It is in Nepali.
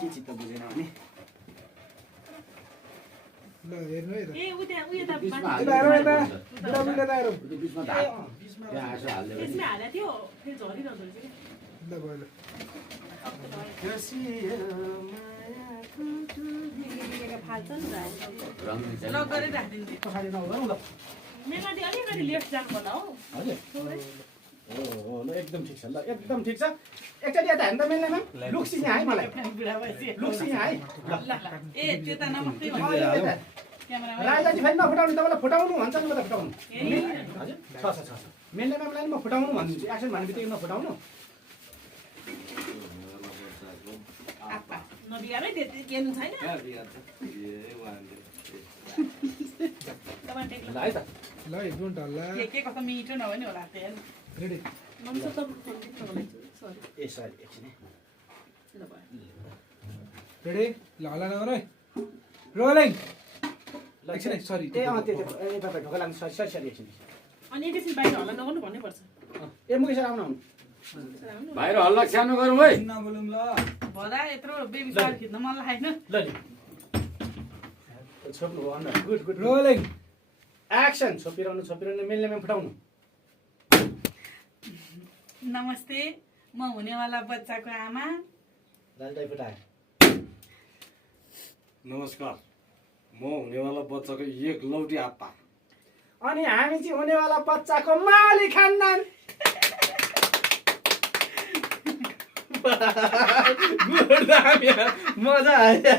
के चित्त बुझेन भने ल हेर्नु है त ए उ त्यहाँ उयो त बिचमा यता हेरौँ यता बुढाबुढीले त हेरौँ त्यो बिचमा धाक त्यहाँ आँसु हाल्दै त्यसमै हालेको थियो फेरि झरिरहँदो रहेछ ल भयो ल क्या फाल्छ नि रङ ल गरेर राखिदिनु पछाडि नहुँदैन ल मेलादी अलिकति लेफ्ट जानु पर्ला हौ हजुर हो ल एकदम ठिक छ ल एकदम ठिक छ एकचोटि यता हेर्नु त मिल्दैन लुक्सी यहाँ है मलाई बुढा भएपछि लुक्सी यहाँ है ल ए त्यो त नमस्ते क्यामेरामा राजाजी फेरि नफुटाउनु तपाईँलाई फुटाउनु भन्छ नि म त फुटाउनु ए हजुर छ मिल्ने म्यामलाई म फुटाउनु भनिदिन्छु एक्सन भन्ने बित्तिकै नफुटाउनु नबिगारै त्यति केर्नु छैन तपाईँ टेक्नु ल है त ल डोन्ट हल्ला के कस्तो मिठो नभए नि होला त्यहाँ रेडी मम्मी त सरी ए सरी एकछिन है ल भयो रेडी ल हल्ला नगर है रोलिङ ल एकछिन है सरी ए त्यो ए तपाईँ ढोका लाग्नु सरी सरी एकछिन अनि एकैछिन बाहिर हल्ला नगर्नु भन्नुपर्छ ए मुकेश सर आउनु बाहिर हल्ला सानो गरौँ है नबोलौँ ल भदा यत्रो बेबी कार खिच्न मन लागेन ल छोप्नु हो under good good rolling action छोपिरहनु मिल्ने म्याम फुटाउनु नमस्ते म हुनेवाला बच्चाको आमा लालदाई फुटाए नमस्कार म हुनेवाला बच्चाको एक लौटी आप्पा अनि हामी चाहिँ हुनेवाला बच्चाको मालिक खानदान मजा आयो